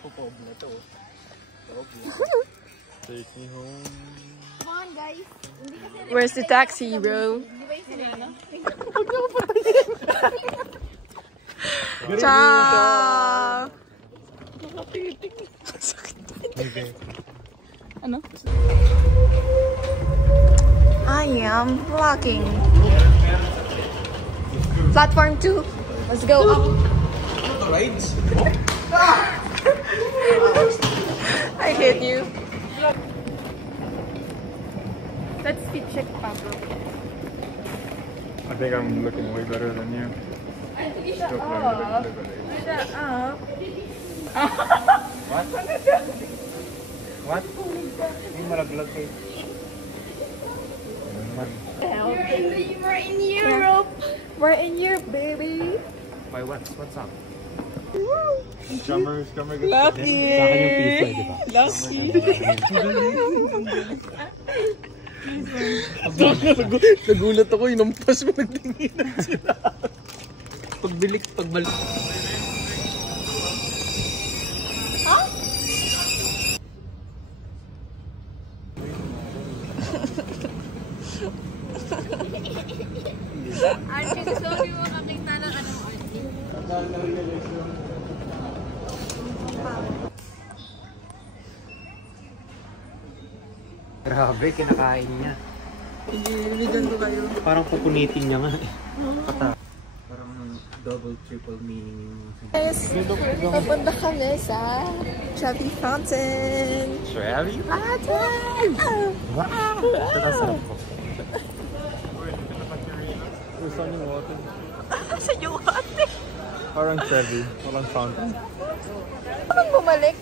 Pobla to. Take me home. Come on, guys. Where's the taxi, bro? Ciao! Ano? I am vlogging. Platform 2. Let's go up. Rides? I hate you. Let's fit check, Pablo. I think I'm looking way better than you. Shut up. Shut up. What? What? Hindi malaglag eh. We're in Europe. We're in Europe, baby. Why, what's up? Scummer. Lucky. Lucky. Nagulat ako, inampas mo, nagtinginan sila. Pagbalik. Archie, gusto mo makakita ng anong Archie? Grabe, kinakain niya. Ibigyan ko kayo. Parang pupunitin niya nga eh. Parang double, triple meaning yung... Guys, papunta kami sa Trevi Fountain. Trevi? Fountain! Wow! Ito na sarap ko. Saan yung water? Sa yung water? Parang Trevi, walang fountain. Parang bumalik.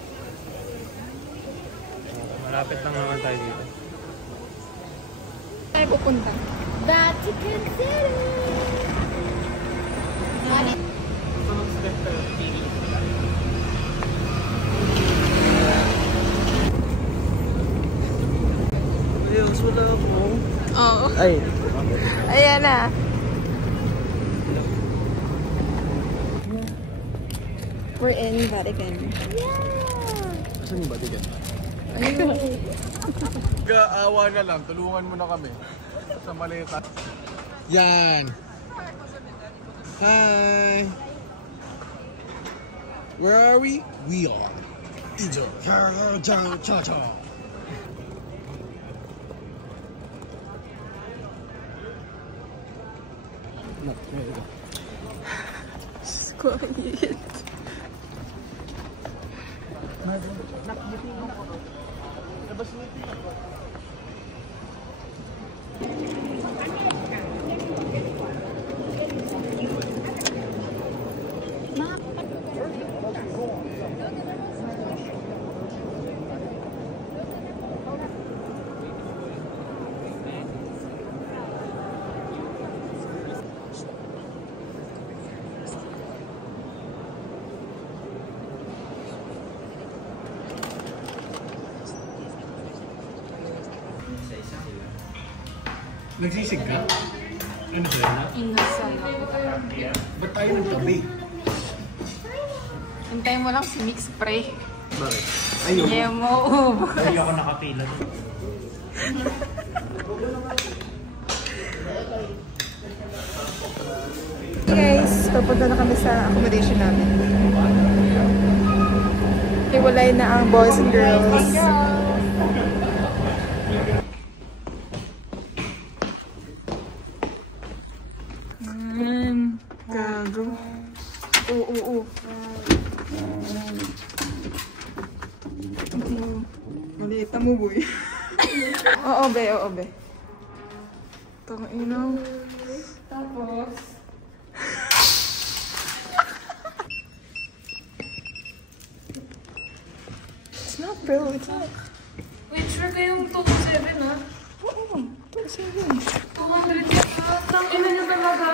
Malapit lang naman tayo dito. Tayo pupunta. Vatican City! Ayos, wala ako. Oo. Ay! Ayan na. We're in Vatican. Yeah! Asan yung Vatican? Gaawa na lang, tulungan mo na kami sa maleta. Yan! Hi! Where are we? We are Egypt. Cha-cha-cha-cha. No, there you go. Just quiet. Nagsisig ka? Ano sa'yo na? Inasal. Ba't tayo nagtabi? Hintayin mo lang si Mix Pre. Bakit? Ayun. Hindi mo ubo. Ay, ako nakapila. Guys, papunta na kami sa accommodation namin. Hiwalay na ang boys and girls. Gago. Oo. Maliit na mo, boy. Oo, be. Tanginaw. Tapos... It's not, bro. It's not. Wait, sure kayong 207, ha? Oo, 207. 200 ka? Tangina na talaga.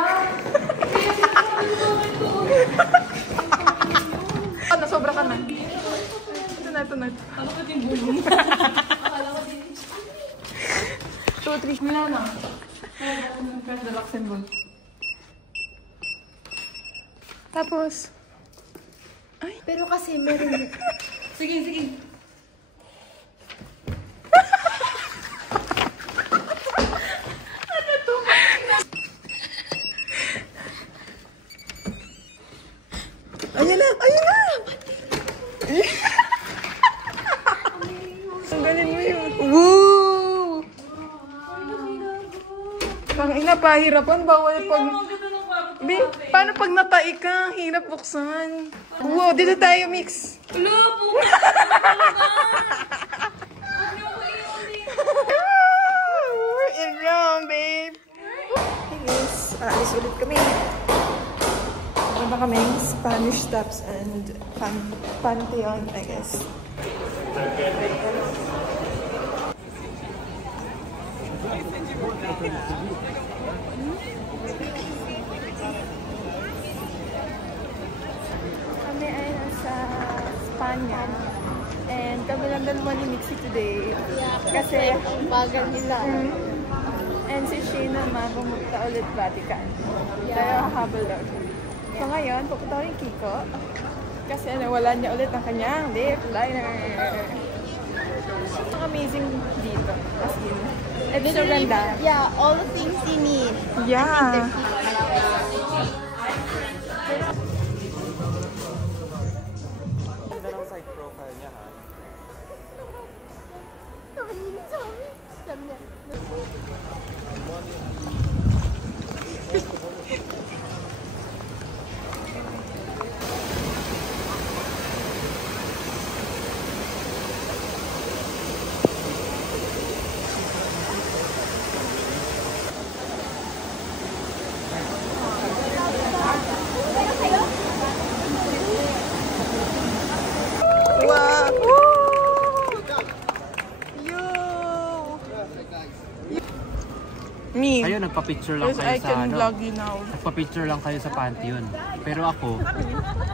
Nasobra ka na. Ito na. Ano ka din bulong? Akala ko din. 2, 3. Wala na. The Luxembourg. Tapos, Pero kasi meron... Sige, sige. Ayan na! Ayan na! Ang galing mo yun. Woo! Pangina, pahirapan. Bawal pag... Bi, paano pag natai ka? Hirap buksan. Wow, dito tayo, Mix. Wala po. We're in Rome, babe. Hey guys, alis ulit kami. Maganda kaming Spanish Steps and Pantheon, I guess. Kami ay nasa Spanya. And kami lang dalawa ni Mixie today. Kasi Bagal nila. and si Shane naman pumunta ulit Vatican. Kaya habol daw. So ngayon, pupunta ko yung Kiko. Kasi nawalan niya ulit ang kanyang lip liner. Ang amazing dito. As in. It's so ganda. Yeah, all the things you need. Yeah. Wow! Yo! Me. Kayo, nagpa-picture lang Yes, kayo I sa can ano. vlog you now. Nagpa-picture lang kayo sa Pantheon. Pero ako,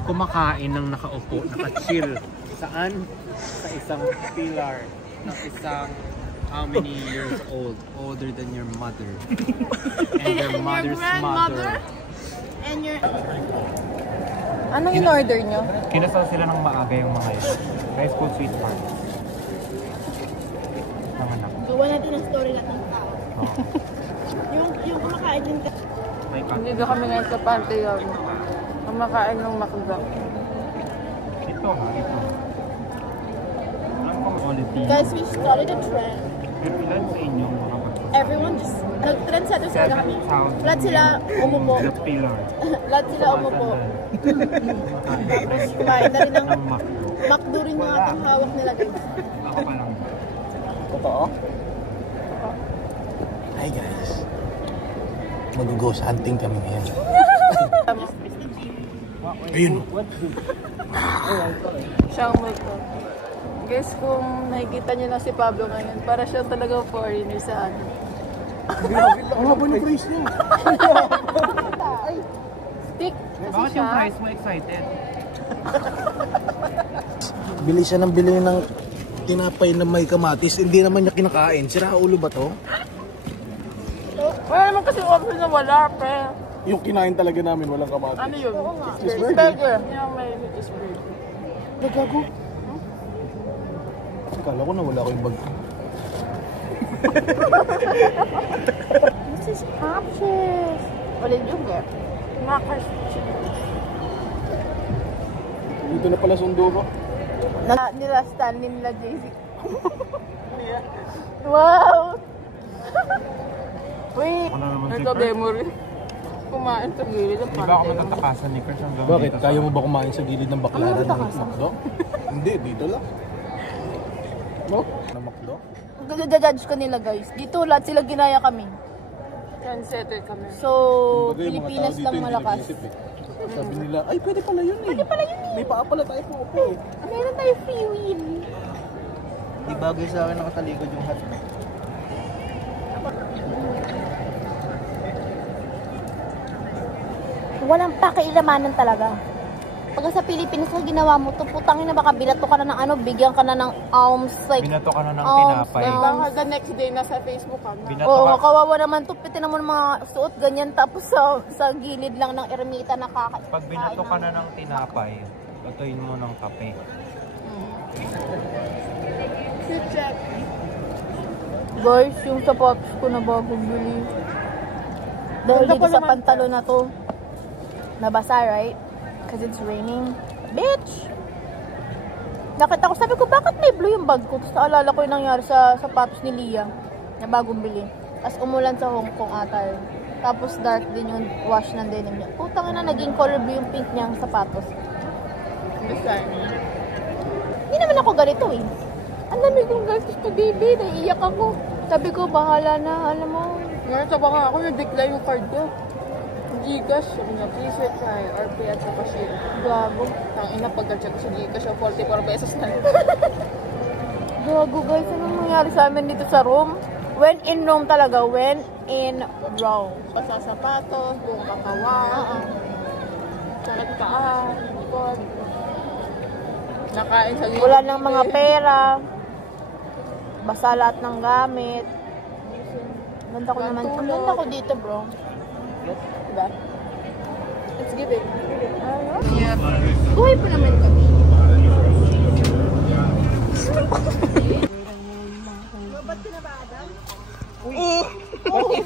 kumakain ng nakaupo, naka-chill. Saan? Sa isang pillar ng isang how many years old? Older than your mother. And your mother's mother. And your... Anong in-order nyo? Kinasal sila ng maaga yung mga yun. High school sweetheart. Nanganak. Gawa natin ang story natin ng tao. Oh. Yung kumakain din ka. May Dito kami ngayon sa Pantheon. Kumakain ng makda. Ito ha, ito. Ano pang quality? Guys, we started a trend. Pero ilan sa inyo Everyone just... Nag-trend sa ito sila kami. 7,000 Lahat sila umupo. The pillar. Lahat sila umupo. Tapos kumain na rin ng... McDo rin yung atang hawak nila, guys. Ako pa lang. Totoo? Hi guys. Mag-ghost hunting kami ngayon. Ayun. Siyang multo. Guys, kung nakikita niyo na si Pablo ngayon, para siya talaga foreigner sa akin. Ang haba ng price niya. Stick. Bakit yung price mo excited? Bili siya ng bili ng tinapay na may kamatis. Hindi naman niya kinakain. Sira ulo ba to? Wala naman kasi option na wala, pre. Yung kinain talaga namin walang kamatis. Ano yun? Cheeseburger. Cheeseburger. Yung may cheeseburger. Nagago. Akala ko na wala ko yung bag. This is captious. Ulit yung get. Makas. Dito na pala sundo ko. Nila Stanley nila JC. Wow! Wait! Wala naman si Ito Kurt. memory. Kumain sa gilid ng Di ba ako matatakasan ni Chris hanggang Bakit? dito sa- Kaya mo ba kumain sa gilid ng baklaran ng McDo? Hindi, dito lang. No? Ng McDo? Judge ko nila, guys. Dito lahat sila ginaya kami. Trendsetter kami. So, Kumbaga, yung mga Pilipinas tao dito lang hindi malakas. nag-iisip eh. Sabi nila, ay pwede pala yun eh. Pwede pala yun eh. May paa pala tayo po eh. Meron tayo free will. Di bagay sa akin nakatalikod yung hat. Walang pakialamanan talaga. Pag sa Pilipinas ka ginawa mo to, putangin na baka binato ka na ng ano, bigyan ka na ng alms, like, Binato ka na ng alms, tinapay. Baka the next day nasa Facebook ka na. Binato Oo, ka. kawawa naman to. Pitin mo ng mga suot, ganyan. Tapos sa gilid lang ng ermita nakakain. Pag binato ka na ng tinapay, Patayin mo ng kape. Guys, yung sapatos ko na bagong bili. Dahil dito sa pantalo na to, nabasa, right? Because it's raining. Bitch! Nakita ko, sabi ko, bakit may blue yung bag ko? Tapos naalala ko yung nangyari sa sapatos ni Leah na bagong bili. Tapos umulan sa Hong Kong ata. Tapos dark din yung wash ng denim niya. Putang ina, naging color blue yung pink niyang sapatos. Hindi naman ako ganito eh. Ang dami kong gastos to baby, naiiyak ako. Sabi ko, bahala na, alam mo. Ngayon, sabang ako, nag-decline yung card ko. Gcash, sabi nga, please retry or pay at sa cashier. Gago. Tangina, pagka-check sa Gcash, 44 pesos na. Gago guys, anong nangyari sa amin dito sa room? When in Rome talaga, when in Rome. Basta sapatos, buong kakawan. Sakit ka, likod. Nakain sa gilid. Wala nang mga pera. Basa lahat ng gamit. Ganda ko naman. Ang ganda ko dito, bro. Diba? Let's give it. Buhay pa naman kami.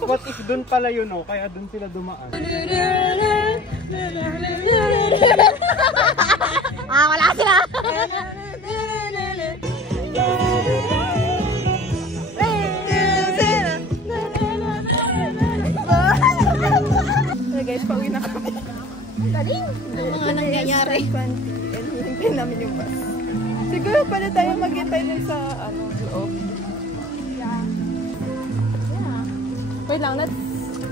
What if dun pala yun, oh? Kaya dun sila dumaan. Wala sila. Guys, pauwi na kami. Daling. Ano mga nangyayari? And hinintay namin yung bus. Siguro pala tayo maghintay din sa loob. Wait lang,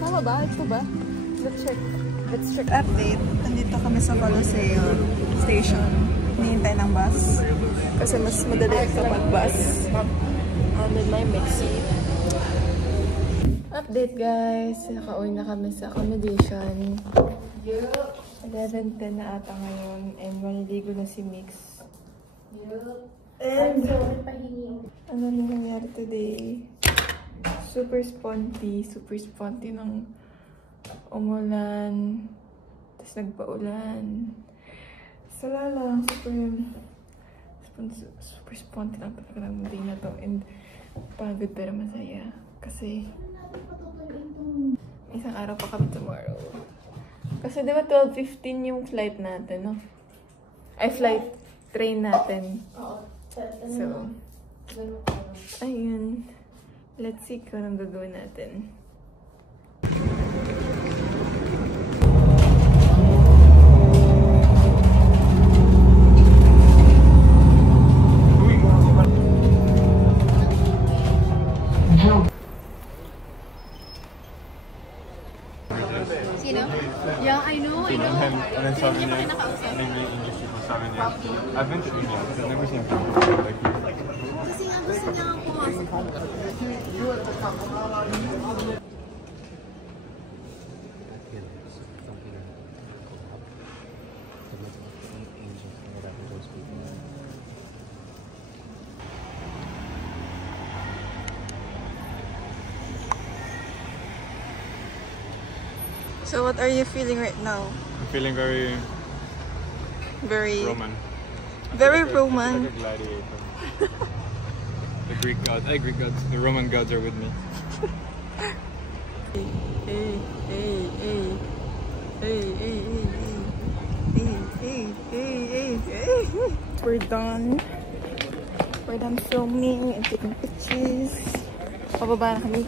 tama ba? Ito ba? Let's check. Update. Nandito kami sa Colosseum Station. Hinihintay ng bus. Kasi mas madali kapag bus. And then my mixi. Update guys. Nakauwi na kami sa accommodation. 11:10 na ata ngayon. And maliligo na si Mix. And ano na nangyari today? Super sponty ng umulan, tapos nagpaulan. Sala lang, super sponty lang talaga ng day na to. And pagod pero masaya. Kasi isang araw pa kami tomorrow. Kasi diba 12:15 yung flight natin, no? Ay, train natin. So, ayun. Let's see kung anong gagawin natin. Sino? Yeah, I know. And then sabi niya, sabi niya, I've been to India, but I've never seen people like you. Kasi nga gusto niya ang pumasok. So what are you feeling right now? I'm feeling very Roman. Very like Roman. Like a gladiator. The Greek gods, the Roman gods are with me. We're done. We're done filming and taking pictures. Pababa na kami.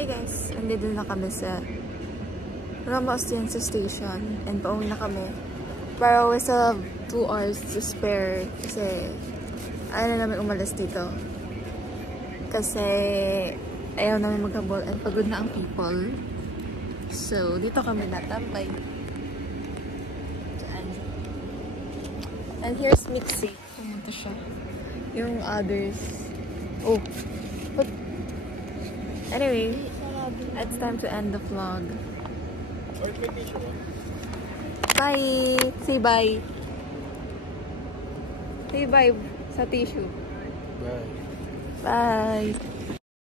Hey guys, andito na kami sa Ramos Atienza Station and pauwi na kami. Pero we still have 2 hours to spare kasi ayaw na namin umalis dito. Kasi ayaw namin magkabol and pagod na ang people. So, dito kami natambay. And here's Mixi. Pumunta siya. Yung others. Oh. But anyway, it's time to end the vlog. Bye! Say bye. Say bye sa tissue. Bye. Bye.